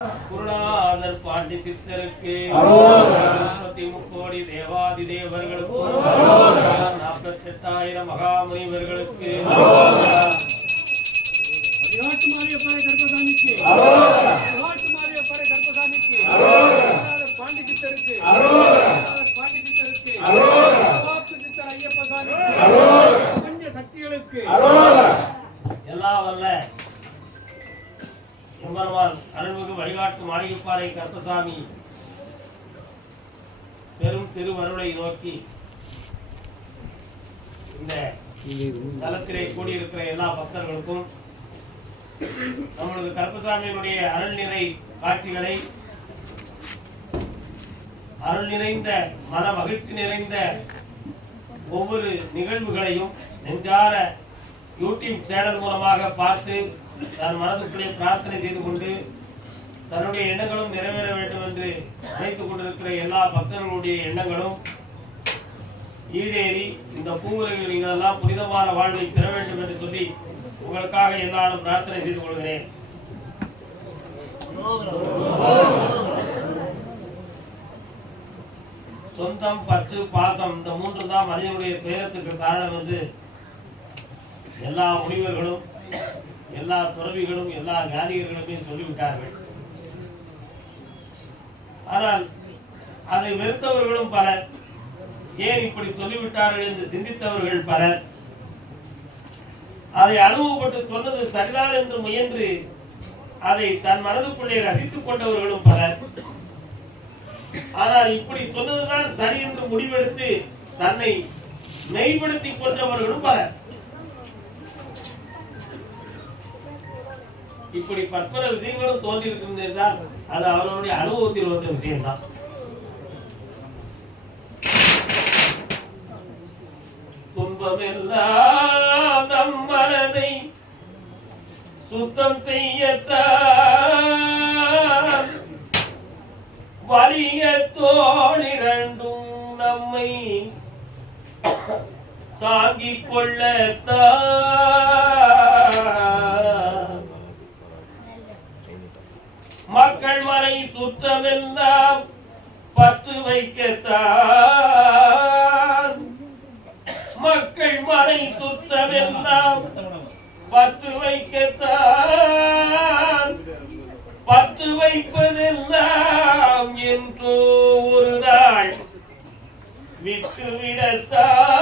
குருநாதர் பாண்டி சித்தருக்கு 33 தேவாதி தேவர்களுக்கு 48,000 மகாமுனிவர்களுக்கு பாண்டி சித்தருக்கு ஐயப்ப சாமி சக்திகளுக்கு எல்லாம் வல்ல எம்பெருமான் அருள்மிகு வழிகாட்டு மாளிகைப்பாறை கருப்பசாமி பெரும் திருவருளை நோக்கி இந்த தலத்திலே கூடியிருக்கிற எல்லா பக்தர்களுக்கும் நம்மளது கருப்பசாமியினுடைய அருள் நிறை காட்சிகளை அருள் நிறைந்த மன மகிழ்ச்சி நிறைந்த ஒவ்வொரு நிகழ்வுகளையும் நெஞ்சார யூடியூப் சேனல் மூலமாக பார்த்து தன் மனதுக்குள்ளே பிரார்த்தனை செய்து கொண்டு தன்னுடைய எண்ணங்களும் நிறைவேற வேண்டும் என்று நினைத்துக் கொண்டிருக்கிற எல்லா பக்தர்களுடைய எண்ணங்களும் ஈடேறி இந்த பூவுலகில் நீங்கள் எல்லாம் புனிதமான வாழ்வை பெற வேண்டும் என்று சொல்லி உங்களுக்காக எல்லாரும் பிரார்த்தனை செய்து கொள்கிறேன். சொந்தம், பற்று, பாசம் இந்த மூன்று தான் மனிதனுடைய துயரத்துக்கு காரணம் என்று எல்லா முனிவர்களும் எல்லா துறவிகளும் எல்லா ஞானிகர்களுமே சொல்லிவிட்டார்கள். ஆனால் அதை வெறுத்தவர்களும் பலர், ஏன் இப்படி சொல்லிவிட்டார்கள் என்று சிந்தித்தவர்கள் பலர், அதை அனுபவப்பட்டு சொன்னது சரிதான் என்று முயன்று அதை தன் மனதுக்குள்ளே ரசித்துக் கொண்டவர்களும் பலர். ஆனால் இப்படி சொன்னதுதான் சரி என்று முடிவெடுத்து தன்னை மெய்ப்படுத்திக் கொண்டவர்களும் பலர். இப்படி பற்பல விஷயங்களும் தோன்றியிருக்கிறது என்றால் அது அவர்களுடைய அனுபவத்தில் வந்த விஷயம்தான். துன்பமெல்லாம் நம் மனதை சுத்தம் செய்யத்தான் வலிய தோளிரண்டும் நம்மை தாங்கிக் கொள்ளத்தான் மக்கள் மனை சுத்தமெல்லாம் பற்று வைக்கத்தான் மக்கள் மனை சுத்தமெல்லாம் பற்று வைக்கத்தான் பற்று வைப்பதெல்லாம் என்றோ ஒரு நாள் விட்டுவிடத்தான்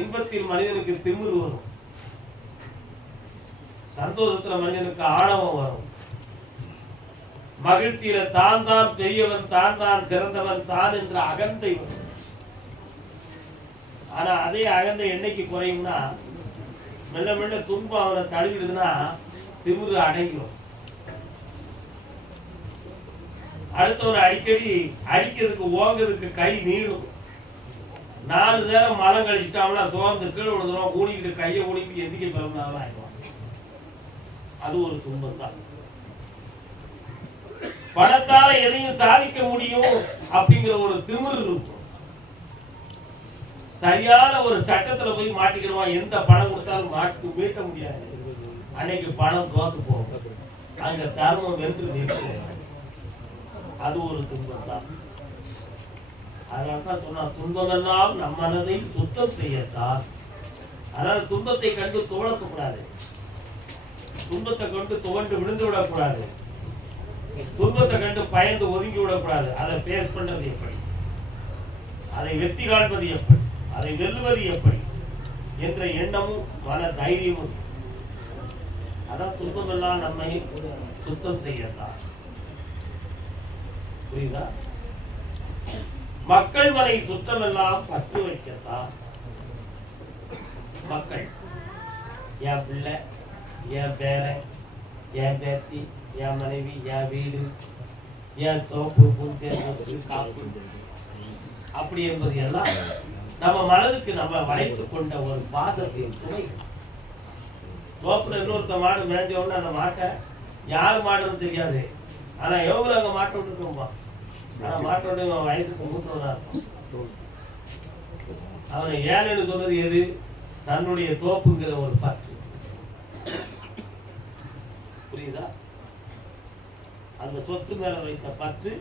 இன்பத்தில் மனிதனுக்கு திமிரு வரும், சந்தோஷத்துல மனிதனுக்கு ஆணவம் வரும், மகிழ்ச்சியில தான் தான் பெரியவன் தான் தான் சிறந்தவன் தான் என்ற அகந்தை வரும். ஆனா அதே அகந்தை என்னைக்கு குறையும்னா மெல்ல மெல்ல துன்பம் அவனை தழுவிடுதுன்னா திமிரு அடங்கிடும். அடுத்தவனை அடிக்கடி அடிக்கிறதுக்கு ஓங்கிறதுக்கு கை நீடும். 4 நேரம் மலம் கழிச்சிட்டாங்கன்னா சோர்ந்து கீழே விழுந்துடும், ஊடிக்கிட்டு கையை ஊடிக்கிட்டு எந்திக்க பிறந்தாலும் ஆயிடுவான். அது ஒரு துன்பம் தான். பணத்தால எதையும் சாதிக்க முடியும் அப்படிங்கிற ஒரு திமிரு இருக்கும். சரியான ஒரு சட்டத்துல போய் மாட்டிக்கிறோம், எந்த பணம் கொடுத்தாலும் மீட்ட முடியாது. அன்னைக்கு பணம் தோத்து போகும், அங்க தர்மம் வென்று நிற்கும். அது ஒரு துன்பம் தான். அதனால்தான் சொன்னா துன்பமெல்லாம் நம் மனதை சுத்தம் செய்யத்தான். அதனால துன்பத்தை கண்டு துவளக்கூடாது, துன்பத்தை கண்டு துவண்டு விழுந்து விடக்கூடாது, துன்பத்தை கண்டு பயந்து ஒதுங்கி விடக்கூடாது. அதை பேஸ் பண்றது எப்படி, அதை வெற்றி காண்பது எப்படி, அதை வெல்லுவது எப்படி என்ற எண்ணமும் மன தைரியமும். அதான் துன்பமெல்லாம் நம்மை சுத்தம் செய்யத்தான். புரியுதா? மக்கள் மனை சுத்தமெல்லாம் பற்று வைக்கத்தான். மக்கள் என் பிள்ளை, என் பேரன், என் பேத்தி, என் மனைவி, என் வீடு, என் தோப்பு பூஞ்சை காப்பு அப்படி என்பது எல்லாம் நம்ம மனதுக்கு நம்ம வளைத்துக் கொண்ட ஒரு பாசத்தின் சுமை. தோப்புல இன்னொருத்த மாடு மேஞ்சோன்னு அந்த மாட்டை யார் மாடுன்னு தெரியாது, ஆனா எவ்வளவு அங்க மாட்டை விட்டுருக்கோம்பா. ஆனா மாட்டோட வயதுக்கு மூத்தவனா இருக்கும். அவனை ஏழைன்னு சொன்னது எது? தன்னுடைய தோப்புங்கிற ஒரு பற்று. புரியுதா? அந்த சொத்து மேல வைத்த பற்று.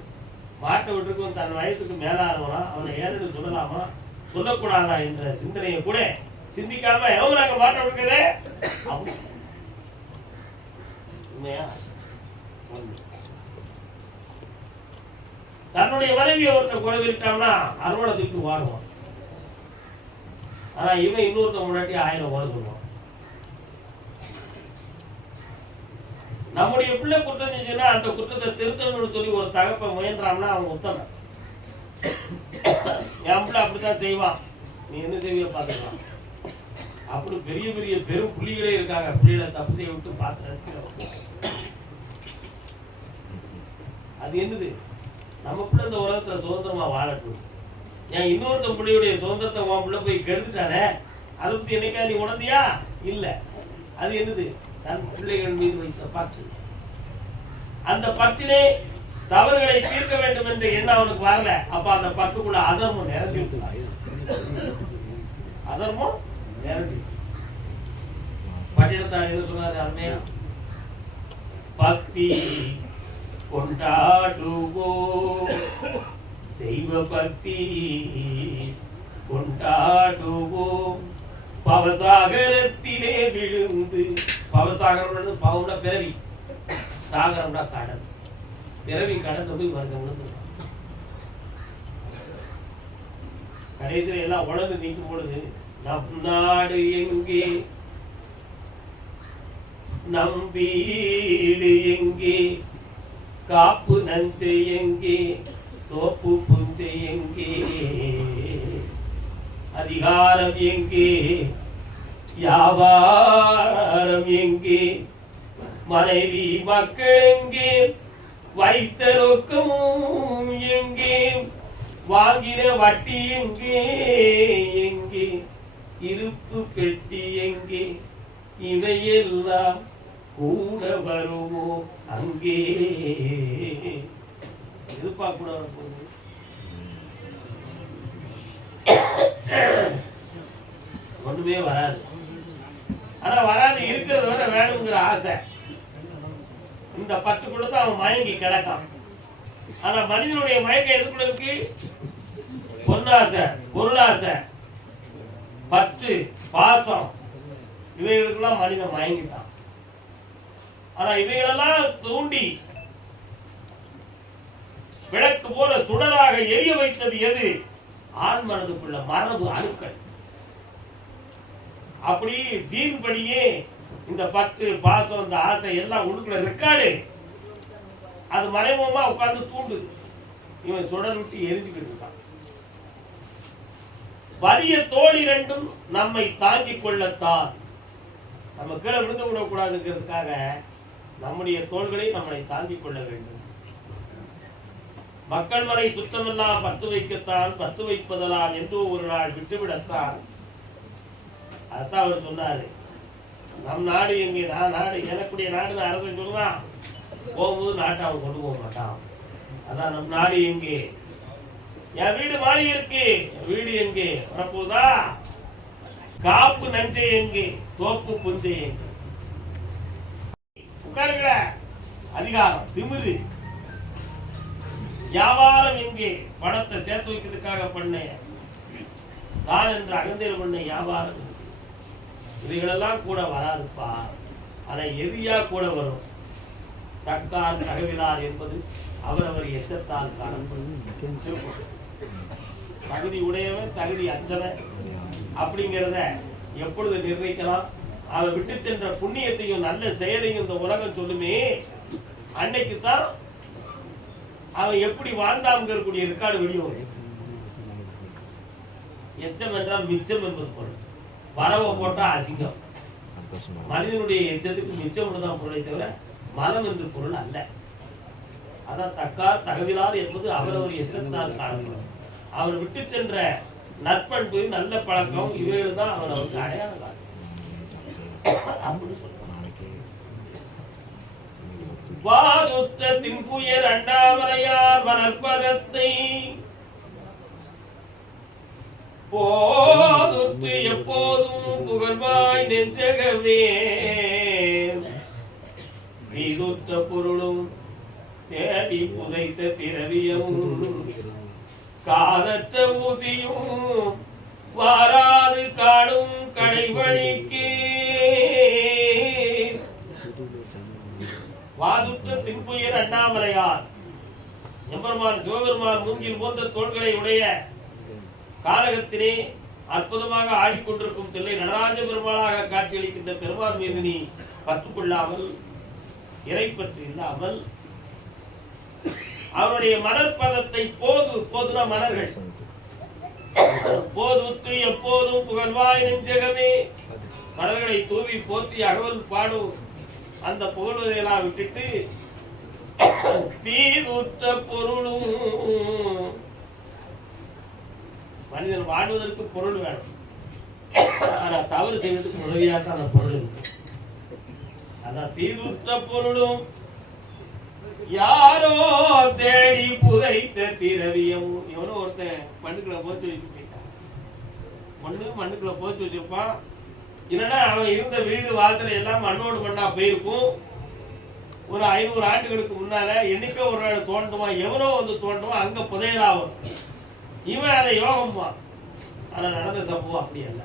மாட்டை விட்டுருக்கும் தன் வயசுக்கு மேலானவனா அவனை ஏழைன்னு சொல்லலாமா சொல்லக்கூடாதா என்ற சிந்தனையை கூட சிந்திக்காம எவ்வளவு நாங்க மாட்டை விட்டுருக்கதே உண்மையா? தன்னுடைய மனைவியை ஒருத்தர் குறைவிட்டான்னா அறுவடை தூக்கி வாடுவான். ஆனா இவன் இன்னொருத்த முன்னாடி 1000 ஓட சொல்லுவான். நம்முடைய பிள்ளை குற்றம் செஞ்சுன்னா அந்த குற்றத்தை திருத்தணும்னு சொல்லி ஒரு தகப்ப முயன்றான்னா அவன் உத்தமன். என் பிள்ளை அப்படித்தான் செய்வான், நீ என்ன செய்விய பார்த்துக்கலாம். அப்படி பெரிய பெரிய பெரும் புள்ளிகளே இருக்காங்க. புள்ளிகளை தப்பு செய்ய விட்டு பார்த்து அது என்னது? நம்ம பிள்ளை இந்த உலகத்துல சுதந்திரமா வாழட்டும். ஏன் இன்னொருத்த பிள்ளையுடைய சுதந்திரத்தை உன் பிள்ளை போய் கெடுத்துட்டானே, அதை பத்தி என்னைக்கா நீ உணர்ந்தியா? இல்ல. அது என்னது? தன் பிள்ளைகள் மீது வைத்த பற்று. அந்த பற்றிலே தவறுகளை தீர்க்க வேண்டும் என்ற எண்ணம் அவனுக்கு வரல. அப்ப அந்த பற்றுக்குள்ள அதர்மம் நிறைஞ்சு அதர்மம் நிறைஞ்சு பட்டினத்தார் என்ன சொன்னாரு அருமையா? பக்தி கொண்டாடுவோம், தெய்வ பக்தி கொண்டாடுவோம், பவசாகரத்திலே விழுந்து. பவசாகரம் பவம்னா பிறவி, சாகரம்னா கடல். பிறவி கடந்து போய் மனுஷன் விழுந்து கடைசியில் எல்லாம் உழந்து நீக்கும் பொழுது நம் நாடு எங்கே, நம் வீடு எங்கே, காப்பு நஞ்சை எங்கே, தோப்பு புஞ்சை எங்கே, அதிகாரம் எங்கே, வியாபாரம் எங்கே, மனைவி மக்கள் எங்கே, வைத்த ரொக்கமும் எங்கே, வாங்கின வட்டி எங்கே, எங்கே இருப்பு பெட்டி எங்கே, இவையெல்லாம் கூட வருமோ அங்கே. எதிர்பார்க்க கூட வரப்போகுது. ஒண்ணுமே வராது. ஆனா வராது இருக்கிறது வரை வேணுங்கிற ஆசை. இந்த பட்டுக்குள்ளதான் அவன் மயங்கி கிடக்கான். ஆனா மனிதனுடைய மயக்கம் எதுக்குள்ள இருக்கு? பொன்னாசை, பொருளாசை, பற்று, பாசம், இவைகளுக்கெல்லாம் மனிதன் மயங்கிட்டான். ஆனா இவைகளெல்லாம் தூண்டி விளக்கு போல சுடராக எரிய வைத்தது எது? ஆண் மனதுக்குள்ள மரபு அணுக்கள். அப்படி ஜீன் படியே இந்த பத்து பாசம் இந்த ஆசை எல்லாம் உள்ளுக்குள்ள ரெக்கார்டு. அது மறைமுகமா உட்கார்ந்து தூண்டுது. இவன் சுடர் விட்டு எரிஞ்சுக்கிட்டு இருக்கான். வலிய தோழி ரெண்டும் நம்மை தாங்கிக் கொள்ளத்தான். நம்ம கீழே விழுந்து விடக்கூடாதுங்கிறதுக்காக நம்முடைய தோள்களை நம்மளை தாங்கிக் கொள்ள வேண்டும். மக்கள் வரை சுத்தமெல்லாம் பத்து வைக்கத்தான், பத்து வைப்பதெல்லாம் என்றோ ஒரு நாள் விட்டுவிடத்தான். அதான் அவர் சொன்னாரு, நம் நாடு எங்கே, நான் நாடு எனக்குடைய நாடுன்னு அரசன் சொல்லுவான். போகும்போது நாட்டை அவன் கொண்டு போக மாட்டான். அதான் நம் நாடு எங்கே, என் வீடு மாளிகை இருக்கு, வீடு எங்கே வரப்போதா, காப்பு நஞ்சை எங்கே, தோப்பு புஞ்சை எங்கே, உட்காருங்கள அதிகாரம் திமிரு, வியாபாரம் எங்கே, பணத்தை சேர்த்து வைக்கிறதுக்காக பண்ண தான் என்று அகந்தையில் பண்ண வியாபாரம், இவைகளெல்லாம் கூட வராதுப்பா. ஆனா எதியா கூட வரும். தக்கார் தகவிலார் என்பது அவரவர் எச்சத்தால் காணப்படும். தகுதி உடையவன் தகுதி அற்றவன் அப்படிங்கிறத எப்பொழுது நிர்ணயிக்கலாம்? அவன் விட்டு சென்ற புண்ணியத்தையும் நல்ல செயலையும் இந்த உலகம் சொல்லுமே, அன்னைக்கு தான் அவன் எப்படி வாழ்ந்தான்கிறக்கூடிய ரெக்கார்டு வெளியும். எச்சம் என்றால் மிச்சம் என்பது பொருள். வரவை போட்டா அசிங்கம். மனிதனுடைய எச்சத்துக்கு மிச்சம் தான் பொருளை தவிர மலம் என்று பொருள் அல்ல. அதான் தக்கார் தகவிலார் என்பது அவரவர் எச்சத்தால் காணப்படும். அவர் விட்டு சென்ற நற்பண்பு நல்ல பழக்கம் இவைகள் தான் அவன் அவருக்கு அடையாளம் காணும். வாதுத்த தின்புயர் அண்ணாமலையார் வளர்ப்பதத்தை போதுற்று எப்போதும் புகழ்வாய் நெஞ்சகமே மீதுற்ற பொருளும் தேடி புதைத்த திரவியமும் காதற்ற ஊதியும் வாராது காடும் கடைவழிக்கு வாதுற்ற தின்புயர் அண்ணாமலையார் எம்பெருமான் சிவபெருமான் மூங்கில் போன்ற தோள்களை உடைய காரகத்திலே அற்புதமாக ஆடிக்கொண்டிருக்கும் தில்லை நடராஜ பெருமாளாக காட்சியளிக்கின்ற பெருமான் மீது நீ பற்று கொள்ளாமல் இறை பற்று இல்லாமல் அவருடைய மலர்பதத்தை போதுனா மலர்கள் போதுற்று எப்போதும் புகழ்வாய் நெஞ்சகமே மலர்களை தூவி போற்றி அகவல் பாடும் அந்த புகழ்வதையெல்லாம் விட்டுட்டு தீதுற்ற பொருளும் மனிதன் வாழ்வதற்கு பொருள் வேணும். ஆனா தவறு செய்வதற்கு உதவியாக அந்த பொருள் இருக்கு. அதான் தீதுற்ற பொருளும் யாரோ தேடி புதைத்த திரவியமும். எவனோ ஒருத்தன் மண்ணுக்குள்ள போச்சு வச்சு போயிட்டான். மண்ணுக்குள்ள போச்சு வச்சிருப்பான். இல்லைன்னா அவன் இருந்த வீடு வாசல் எல்லாம் மண்ணோடு மண்ணா போயிருக்கும். ஒரு 500 ஆண்டுகளுக்கு முன்னால என்னைக்கோ ஒரு நாள் தோண்டுவான். எவனோ வந்து தோண்டுவான், அங்க புதையலாகும். இவன் அதை யோகம்பான். ஆனா நடந்த சம்பவம் அப்படி அல்ல.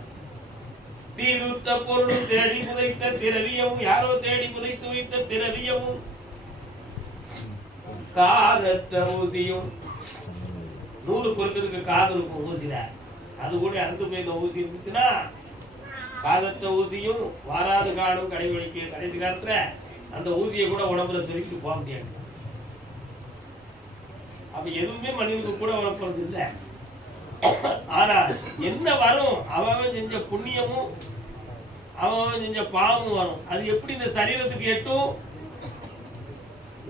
தீதுற்ற பொருளும் தேடி புதைத்த திரவியமும் யாரோ தேடி புதைத்து வைத்த திரவியமும் காதற்ற ஊசியும். நூலு பொறுக்கிறதுக்கு காது இருக்கும் ஊசில, அது கூட அறுந்து போய் இந்த ஊசி இருந்துச்சுன்னா காதற்ற ஊசியும் வாராது காடும் கடைவழிக்கு. கடைசி காலத்துல அந்த ஊசியை கூட உடம்புல சொல்லிட்டு போக முடியாது. அப்ப எதுவுமே மனிதனுக்கு கூட வரப்போறது இல்லை. ஆனா என்ன வரும்? அவன் செஞ்ச புண்ணியமும் அவன் செஞ்ச பாவமும் வரும். அது எப்படி இந்த சரீரத்துக்கு எட்டும்?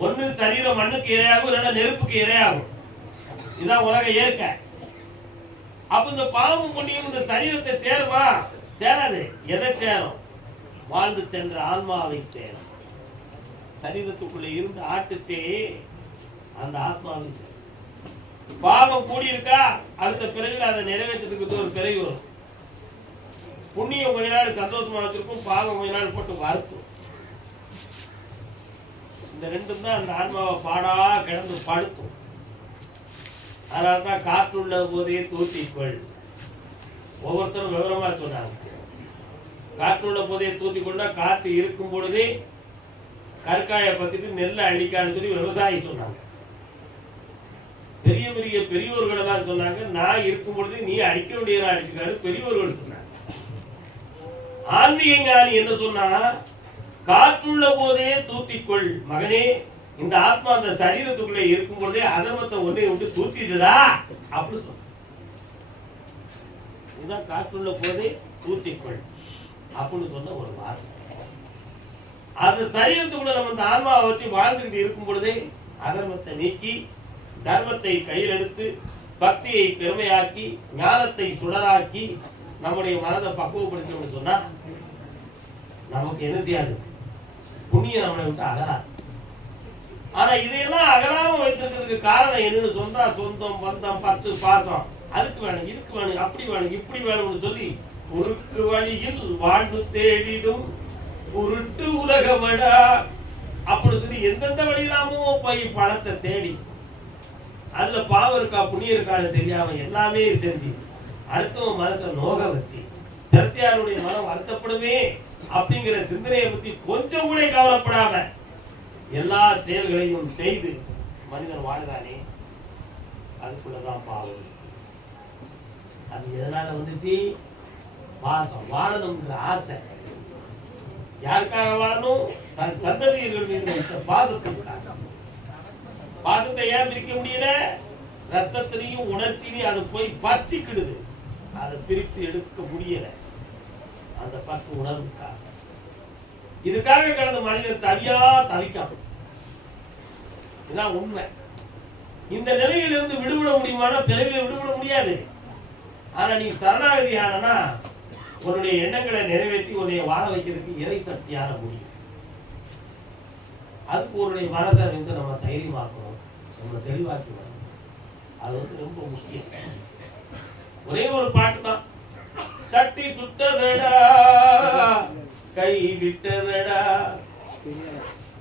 ஒண்ணு சரீரம் மண்ணுக்கு இரையாகும், இல்லைன்னா நெருப்புக்கு இரையாகும். இதுதான் உலக இயற்கை. அப்ப இந்த பாவமும் புண்ணியம் இந்த சரீரத்தை சேருமா? சேராது. எதை சேரும்? வாழ்ந்து சென்ற ஆன்மாவை சேரும். சரீரத்துக்குள்ள இருந்து ஆட்டுச்சே அந்த ஆத்மாவை சேரும். பாவம் கூடியிருக்கா, அடுத்த பிறவில அதை நிறைவேற்றத்துக்கு ஒரு பிறவி வரும். புண்ணியம் கொஞ்ச நாள் சந்தோஷமா வச்சிருக்கும், பாவம் கொஞ்ச நாள் போட்டு வருத்தும். இந்த ரெண்டும் தான் அந்த ஆன்மாவை பாடா கிடந்து படுத்தும். அதனால்தான் காற்றுள்ள போதே தூத்திக்கொள். ஒவ்வொருத்தரும் விவரமா சொன்னாங்க. காற்றுள்ள போதே தூத்திக்கொண்டா காற்று இருக்கும் பொழுதே கற்காயை பத்திட்டு நெல்லை அடிக்கான்னு சொல்லி விவசாயி சொன்னாங்க. பெரிய பெரிய பெரியோர்கள் எல்லாம் சொன்னாங்க, நான் இருக்கும் பொழுது நீ அடிக்க வேண்டியதா அடிச்சுக்காரு பெரியோர்கள் சொன்னாங்க. ஆன்மீக ஞானி என்ன சொன்னா, காற்றுள்ள போதே தூத்திக்கொள் மகனே, இந்த ஆத்மா அந்த சரீரத்துக்குள்ள இருக்கும் பொழுதே அதர்மத்தை ஒன்றை விட்டு தூத்திடுடா அப்படி சொன்ன. இதுதான் காற்றுள்ள போதே தூத்திக்கொள் அப்படின்னு சொன்ன ஒரு வார்த்தை. அந்த சரீரத்துக்குள்ள நம்ம இந்த ஆன்மாவை வச்சு வாழ்ந்துகிட்டு இருக்கும் பொழுதே அதர்மத்தை நீக்கி தர்மத்தை கையில் எடுத்து பக்தியை பெருமையாக்கி ஞானத்தை சுடராக்கி நம்முடைய மனதை பக்குவப்படுத்தணும்னு சொன்னா நமக்கு என்ன செய்யாது? புண்ணியம் நம்மளை விட்டு அகராது. ஆனா இதையெல்லாம் அகராம வைத்திருக்கிறதுக்கு காரணம் என்னன்னு சொன்னா, சொந்தம் பந்தம் பற்று பாசம், அதுக்கு வேணும் இதுக்கு வேணும் அப்படி வேணும் இப்படி வேணும்னு சொல்லி குறுக்கு வழியில் வாழ்ந்து தேடிடும் உருட்டு உலகமடா அப்படி சொல்லி எந்தெந்த வழியிலாமோ போய் பணத்தை தேடி அதுல பாவம் இருக்கா புண்ணியம் இருக்கான்னு தெரியாம எல்லாமே செஞ்சு அடுத்தவன் மனத்தை நோக வச்சு பிரத்தியாருடைய மனம் வருத்தப்படுமே அப்படிங்கிற சிந்தனையை பத்தி கொஞ்சம் கூட கவலைப்படாம எல்லா செயல்களையும் செய்து மனிதன் வாழ்தானே, அதுக்குள்ளதான் பாவம். அது எதனால வந்துச்சு? பாசம். வாழணுங்கிற ஆசை. யாருக்காக வாழணும்? தன் சந்ததியர்கள் மீது வைத்த பாசத்துக்காக. பாசத்தை ஏன் பிரிக்க முடியல? ரத்தத்திலையும் உணர்ச்சியிலையும் அது போய் பற்றிக்கிடுது. அதை பிரித்து எடுக்க முடியல. அந்த பற்று உணர்வுக்காக. இதுக்காக கடந்த மனிதன் தவிக்காம. இதுதான் உண்மை. இந்த நிலையிலிருந்து விடுபட முடியுமானா பிறவில விடுபட முடியாது. ஆனா நீ சரணாகதி ஆனா உன்னுடைய எண்ணங்களை நிறைவேற்றி உன்னைய வாழ வைக்கிறதுக்கு இறை சக்தியான முடியும். அதுக்கு உன்னுடைய மனதை வந்து நம்ம தைரியமாக்கணும், நம்ம தெளிவாக்கணும். அது வந்து ரொம்ப முக்கியம். ஒரே ஒரு பாட்டு தான். சட்டி சுட்டதடா கை விட்டதடா.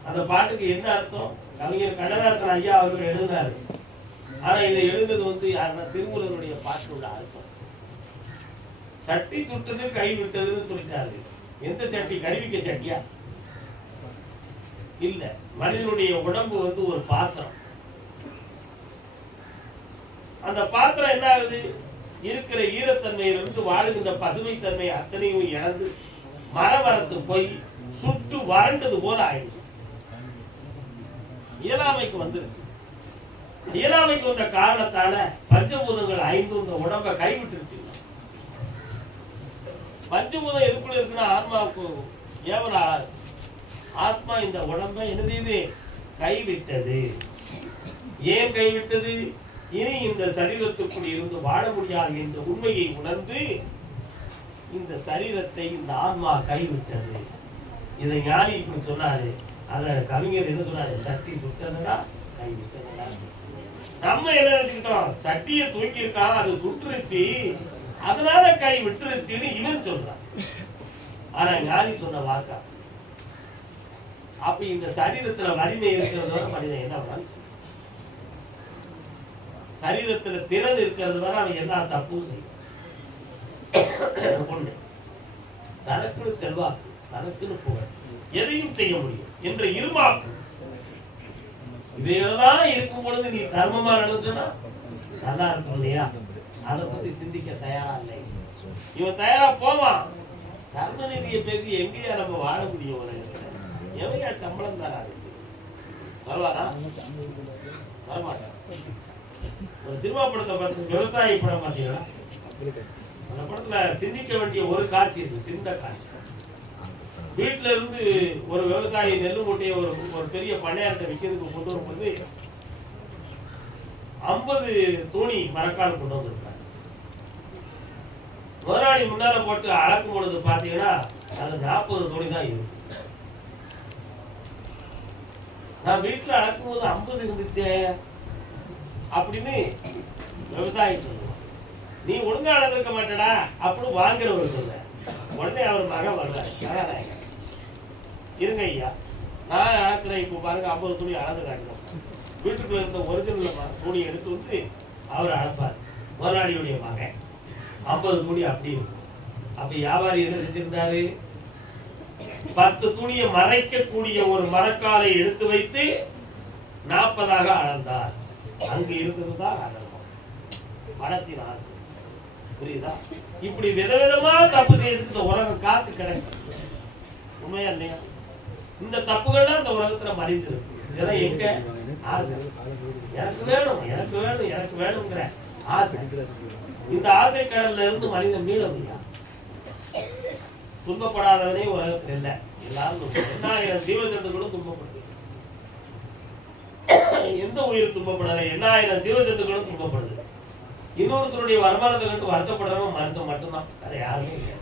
அந்த பாட்டுக்கு என்ன அர்த்தம்? கவிஞர் கண்ணதாசன் ஐயா அவர்கள் எழுதினாரு. ஆனா இதை எழுதுனது வந்து யாருன்னா திருமூலருடைய பாட்டுடைய அர்த்தம். சட்டி சுட்டது கை விட்டதுன்னு சொல்லிட்டாரு. எந்த சட்டி? கருவிக்க சட்டியா? இல்ல, மனிதனுடைய உடம்பு வந்து ஒரு பாத்திரம். அந்த பாத்திரம் என்ன ஆகுது? இருக்கிற ஈரத்தன்மையிலிருந்து வாழுகின்ற பசுமை தன்மை அத்தனையும் இழந்து மரமரத்து போய் சுட்டு வறண்டது போல ஆயிடுச்சு. இயலாமைக்கு வந்துருச்சு. இயலாமைக்கு வந்த காரணத்தால பஞ்சபூதங்கள் 5 இந்த உடம்பை கைவிட்டுருச்சு. பஞ்சபூதம் எதுக்குள்ள இருக்குன்னா ஆத்மாவுக்கு ஏவல் ஆகாது. ஆத்மா இந்த உடம்பை என்ன செய்து கைவிட்டது. ஏன் கைவிட்டது? இனி இந்த சரீரத்துக்குள் இருந்து வாழ முடியாது என்ற உண்மையை உணர்ந்து இந்த சரீரத்தை இந்த ஆத்மா கைவிட்டது. இதை ஞானி இப்படி சொன்னாரு. அத கவிஞர் என்ன சொன்னாரு? சட்டி சுட்டதுடா கைவிட்டதுடா. நம்ம என்ன நினைச்சுக்கிட்டோம்? சட்டியை தூக்கி இருக்கான், அது சுட்டுருச்சு, அதனால கை விட்டுருச்சுன்னு இவன் சொல்றான். ஆனா ஞானி சொன்ன வாக்கா. அப்ப இந்த சரீரத்துல வலிமை இருக்கிறதோட மனிதன் என்ன பண்ணான்னு சொல்ல. சரீரத்துல திறன் இருக்கிறது வரை அவன் எல்லா தப்பும் செய்யும். ஒண்ணு, தனக்குன்னு செல்வாக்கு, தனக்குன்னு புகழ், எதையும் செய்ய முடியும் என்ற இருமாப்பு. இவையெல்லாம் இருக்கும் பொழுது நீ தர்மமா நடந்துட்டா நல்லா இருக்கும் இல்லையா? அதை பத்தி சிந்திக்க தயாரா இல்லை. இவன் தயாரா போவான். தர்ம நீதியை பேசி எங்கேயா நம்ம வாழ முடியும்? உலகத்துல எவையா சம்பளம் தராது? வருவாரா? வரமாட்டா. ஒரு சினிமா படத்தை பார்த்து, விவசாயி படம் பார்த்தீங்களா? அந்த படத்துல சிந்திக்க வேண்டிய ஒரு காட்சி இருக்கு, சின்ன காட்சி. வீட்டுல இருந்து ஒரு விவசாயி நெல்லு மூட்டையை ஒரு பெரிய பண்ணையார்ட்ட விற்கிறதுக்கு கொண்டு வரும்போது 50 தூணி மரக்கால் கொண்டு வந்திருக்காங்க. முதலாளி முன்னால போட்டு அளக்கும் பொழுது பாத்தீங்கன்னா அது 40 தூணி தான் இருக்கு. நான் வீட்டுல அளக்கும் போது 50 இருந்துச்சு அப்படின்னு விவசாயி சொல்லுவான். நீ ஒழுங்கா அளந்திருக்க மாட்டடா அப்படின்னு வாங்குறவர் சொல்ல. உடனே அவர் மகன் வர்றாரு. இருங்க ஐயா, நான் அளக்குறேன். இப்போ பாருங்க 50 துணி அளந்து காட்டுறோம். வீட்டுக்குள்ள இருந்த ஒரிஜினல் துணி எடுத்து வந்து அவர் அளப்பார். முதலாளியுடைய மகன் 50 துணி அப்படி இருக்கும். அப்ப வியாபாரி என்ன செஞ்சிருந்தாரு? 10 துணியை மறைக்கக்கூடிய ஒரு மரக்காலை எடுத்து வைத்து 40ஆக அளந்தார். அங்கு இருந்ததுதான் அகலம், பணத்தின் ஆசை. புரியுதா? இப்படி விதவிதமா தப்பு செய்து இந்த உலகம் காத்து கிடக்கு. உண்மையா இல்லையா? இந்த தப்புகள்லாம் இந்த உலகத்துல மறைந்து இருக்கு. இதெல்லாம் எங்க? ஆசை. எனக்கு வேணும், எனக்கு வேணும், எனக்கு வேணுங்கிற ஆசை. இந்த ஆசை கடல்ல இருந்து மனிதன் மீள முடியாது. துன்பப்படாதவனே உலகத்தில் இல்லை. எல்லாரும் 8000 ஜீவஜந்துகளும் துன்பப்படுது. எந்த உயிர் துன்பப்படலை? 8000 ஜீவஜந்துகளும் துன்பப்படுது. இன்னொருத்தருடைய வருமானத்தை கண்டு வருத்தப்படுறவன் மனுஷன் மட்டும்தான், வேற யாருமே இல்லை.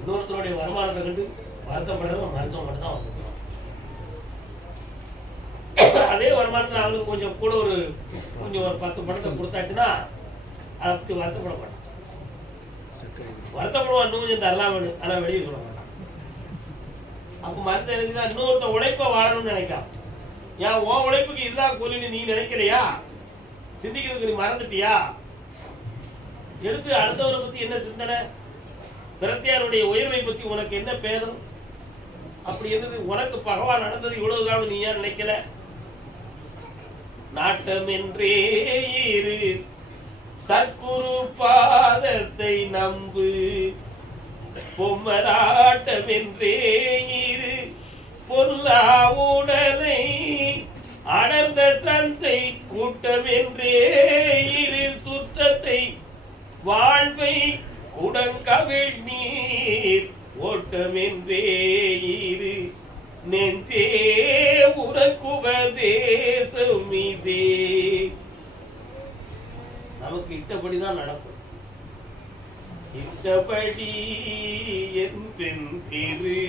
இன்னொருத்தருடைய வருமானத்தை கண்டு வருத்தப்படுறவன் மனுஷன் மட்டும்தான் வந்துருக்கான். அதே வருமானத்தில் அவனுக்கு கொஞ்சம் கூட ஒரு 10 பணத்தை கொடுத்தாச்சுன்னா அதை பத்தி வருத்தப்பட மாட்டான். வருத்தப்படுவான், இன்னும் கொஞ்சம் தரலாம், ஆனா வெளியே சொல்ல மாட்டான். அப்ப மனுஷன் எனக்கு இன்னொருத்த உழைப்ப வாழணும்னு நினைக்கான். ஏன் உன் உழைப்புக்கு இதுதான் கூலின்னு நீ நினைக்கிறியா? சிந்திக்கிறதுக்கு நீ மறந்துட்டியா? எடுத்து அடுத்தவரை பத்தி என்ன சிந்தனை? பிரத்தியாருடைய உயர்வை பத்தி உனக்கு என்ன பேரும்? அப்படி என்னது? உனக்கு பகவான் நடந்தது இவ்வளவுதான் நீ ஏன் நினைக்கல? நாட்டம் என்றே இரு, சற்குரு பாதத்தை நம்பு, பொம்மலாட்டம் என்றே இரு, பொல்லா உடலை அடர்ந்த தந்தை கூட்டம் என்றே இரு, சுற்றத்தை வாழ்வை குடங்கவிழ் நீர் ஓட்டம் என்றே இரு, நெஞ்சே உனக்குபதேசம் இதே. நமக்கு இட்டபடிதான் நடக்கும். இட்டபடி என் திரு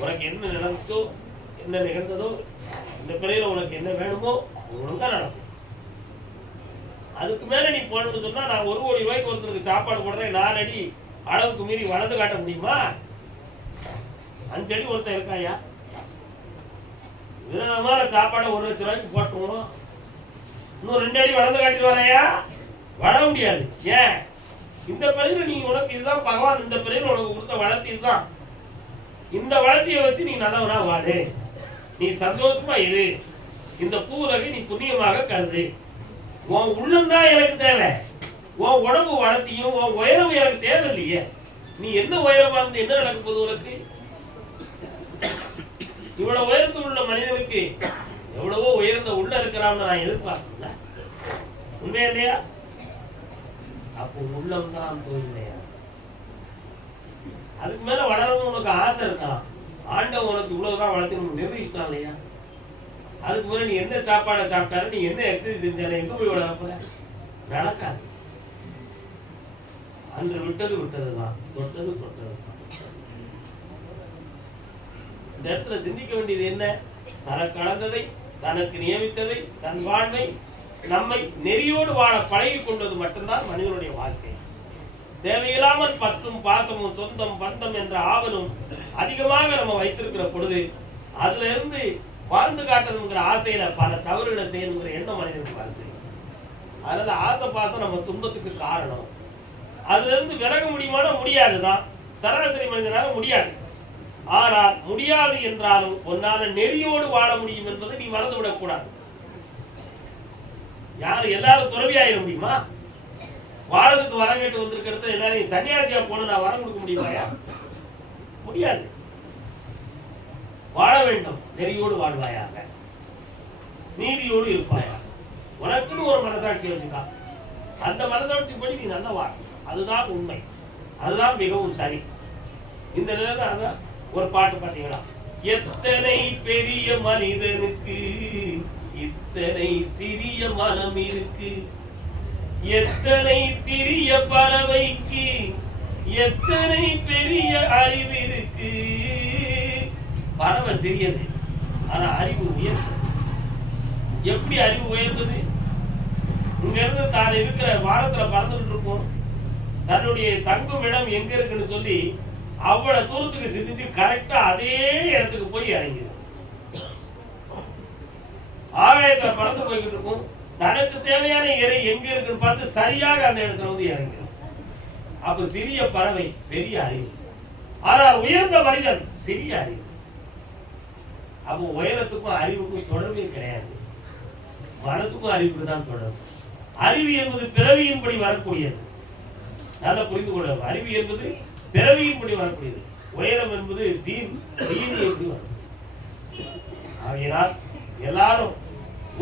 உனக்கு என்ன நடந்ததோ என்ன நிகழ்ந்ததோ இந்த பிறவில உனக்கு என்ன வேணுமோ ஒழுங்கா நடக்கும். அதுக்கு மேல நீ போகணும்னு சொன்னா நான் 1 கோடி ரூபாய்க்கு ஒருத்தருக்கு சாப்பாடு போடுறேன் 4 அடி அளவுக்கு மீறி வளர்ந்து காட்ட முடியுமா? 5 அடி ஒருத்தன் இருக்காயா? விதமான சாப்பாடு 1 லட்சம் ரூபாய்க்கு போட்டுருவோம். இன்னும் 2 அடி வளர்ந்து காட்டிட்டு வரையா? வளர முடியாது. ஏன்? இந்த பிறகு நீ உனக்கு இதுதான் பகவான் இந்த பிறகு உனக்கு கொடுத்த வளர்த்தி இதுதான். இந்த வளர்த்தியை வச்சு நீ நல்லவனா வாடு, நீ சந்தோஷமா இரு, இந்த பூவுலகை நீ புண்ணியமாக கருது. உன் உள்ளம்தான் எனக்கு தேவை. உன் உடம்பு வளர்த்தியும் உன் உயரம் எனக்கு தேவை இல்லையே. நீ என்ன உயரமா இருந்து என்ன நடக்க போகுது உனக்கு? இவ்வளவு உயரத்தில் உள்ள மனிதனுக்கு எவ்வளவோ உயர்ந்த உள்ள இருக்கிறான்னு நான் எதிர்பார்க்கல. உண்மையா இல்லையா? அப்போ உள்ளம்தான் தூய்மையா. அதுக்கு மேல வளரவும் உனக்கு ஆசை இருக்கலாம். ஆண்டவன் உனக்கு இவ்வளவுதான் வளர்த்து நிர்வகிக்கலாம் இல்லையா? அதுக்கு மேல நீ என்ன சாப்பாடை சாப்பிட்டாரு, நீ என்ன எக்ஸசைஸ் செஞ்சாலும் எங்க போய் வளர போற? நடக்காது. அன்று விட்டது விட்டதுதான், தொட்டது தொட்டதுதான். இந்த இடத்துல சிந்திக்க வேண்டியது என்ன? தனக்கு அளந்ததை, தனக்கு நியமித்ததை, தன் வாழ்வை நம்மை நெறியோடு வாழ பழகி கொண்டது மட்டும்தான் மனிதனுடைய வாழ்க்கை. தேவையில்லாமல் பற்றும் பாசமும் சொந்தம் பந்தம் என்ற ஆவலும் அதிகமாக நம்ம வைத்திருக்கிற பொழுது அதுல இருந்து வாழ்ந்து காட்டணுங்கிற ஆசையில பல தவறுகளை செய்யணுங்கிற எண்ணம் மனிதனுக்கு வருது. அதனால ஆசை பாசம் நம்ம துன்பத்துக்கு காரணம். அதுல இருந்து விலக முடியுமான முடியாதுதான். சராசரி மனிதனாக முடியாது. ஆனால் முடியாது என்றாலும் உன்னால நெறியோடு வாழ முடியும் என்பதை நீ மறந்து விடக்கூடாது. யாரு எல்லாரும் துறவியாயிர முடியுமா? வாழதுக்கு வரம் கேட்டு வந்திருக்கிறது எல்லாரையும் சன்னியாசியா போன நான் வரம் கொடுக்க முடியுமாயா? முடியாது. வாழ வேண்டும். நெறியோடு வாழ்வாயாக, நீதியோடு இருப்பாயா. உனக்குன்னு ஒரு மனசாட்சி வச்சுக்கா. அந்த மனசாட்சி படி நீ நல்ல வாழ். அதுதான் உண்மை, அதுதான் மிகவும் சரி. இந்த நிலையில அதான் ஒரு பாட்டு பாத்தீங்களா? எத்தனை பெரிய மனிதனுக்கு இத்தனை சிறிய மனம் இருக்கு, எத்தனை சிறிய பறவைக்கு எத்தனை பெரிய அறிவு இருக்கு. பறவை சிறியது, ஆனா அறிவு உயர்ந்தது. எப்படி அறிவு உயர்ந்தது? இங்க இருந்து தான் இருக்கிற வானத்துல பறந்துட்டு இருக்கும், தன்னுடைய தங்கும் இடம் எங்க இருக்குன்னு சொல்லி அவ்வளவு தூரத்துக்கு சிந்திச்சு கரெக்டா அதே இடத்துக்கு போய் இறங்கிடும். ஆகாயத்துல பறந்து போய்கிட்டு இருக்கும், தனக்கு தேவையான இறை எங்க இருக்குன்னு பார்த்து சரியாக அந்த இடத்துல வந்து இறங்கிடும். அப்ப சிறிய பறவை பெரிய அறிவு, ஆனால் உயர்ந்த மனிதன் சிறிய அறிவு. அப்போ உயரத்துக்கும் அறிவுக்கும் தொடர்பே கிடையாது. மனத்துக்கும் அறிவுக்கு தான் தொடர்பு. அறிவு என்பது பிறவியின்படி வரக்கூடியது. நல்லா புரிந்து கொள்ள. அறிவு என்பது பிறவியின்படி வரக்கூடியது. உயரம் என்பது எப்படி வரும்? ஆகையினால் எல்லாரும்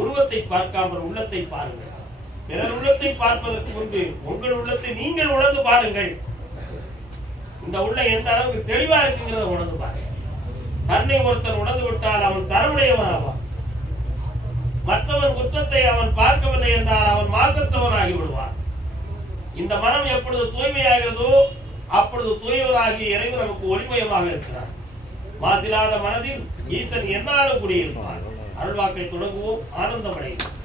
உருவத்தை பார்க்காமல் உள்ளத்தை பாருங்கள். பிறர் உள்ளத்தை பார்ப்பதற்கு முன்பு உங்கள் உள்ளத்தை நீங்கள் உணர்ந்து பாருங்கள். இந்த உள்ள எந்த அளவுக்கு தெளிவா இருக்குங்கிறத உணர்ந்து பாருங்கள். தன்னை ஒருத்தன் உணர்ந்து விட்டால் அவன் தரமுடையவன் ஆவான். மற்றவன் குற்றத்தை அவன் பார்க்கவில்லை என்றால் அவன் மாசற்றவன் ஆகிவிடுவான். இந்த மனம் எப்பொழுது தூய்மையாகிறதோ அப்பொழுது தூயவராகிய இறைவன் நமக்கு ஒளிமயமாக இருக்கிறார். மாசில்லாத மனதில் ஈசன் என்னாலும் குடியிருப்பான். அருள்வாக்கை தொடங்குவோம். ஆனந்தமடைவோம்.